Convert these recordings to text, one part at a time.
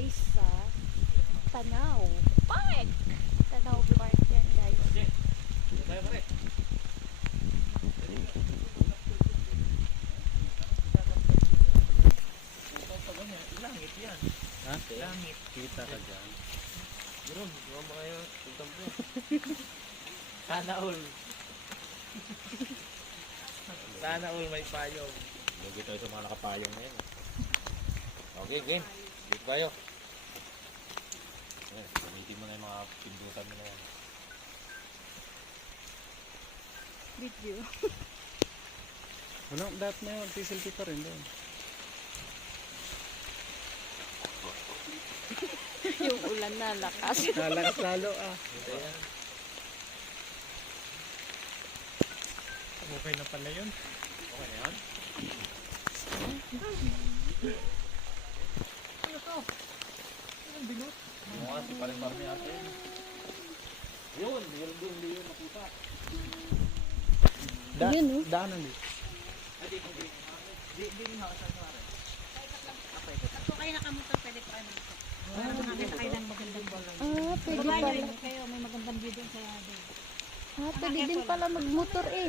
guys sa Tanaw Park. Tanaw Park yan guys. Langit yan. Ha? Langit. Kita ka dyan. Bro, gawa mo kayo. Tutang po. Sana all. Sana all may payong. Lugi tayo sa mga nakapayong ngayon. Okay, game. Dito tayo. Ayan, gamitin mo na yung mga pindutan mo na yan. Video. Wala, dapat na yun. Sisilpi pa rin doon. Yung ulan na lakas. Nalakas lalo ah. Ayan. Okay na pala yun. Okay na yun? Ano nga, si parin parang yata yun. Yun, yun doon, hindi yun nakita. Yun oh. Daanan dito. Kung kayo nakamotor, pwede pa ano. Makakita kayo ng magandang balay. Ah, pwede Babae pala. kayo, may magandang view din sa doon. Ah, pwede din pala magmotor eh.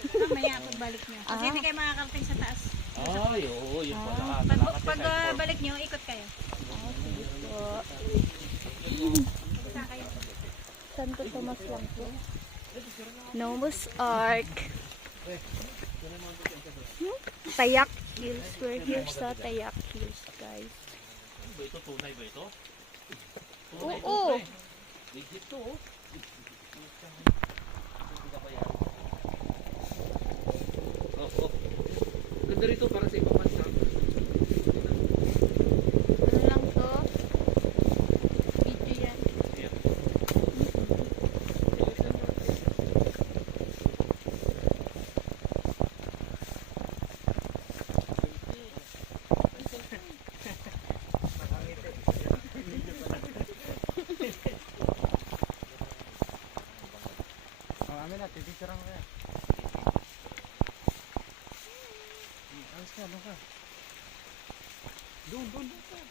Mamaya pagbalik nyo. Kasi Ah. hindi kayo makakarating sa taas. Ay, oo, yun pala. Pag, Salamat pag sa ah, effort. balik nyo, ikot kayo. So, Sa kayo. Santo lang po. Nomus Ark. Tayak Hills. We're here sa Tayak Hills, guys. Ba ito? Tunay ba ito? Oo. pre. Legit to, oh. Oh, oh. Ganda rito para sa ibang bansa. Ano lang to? Video yan. Yep. Oh, titira mo kaya. Ayos ka, doon ka. Doon, doon, doon.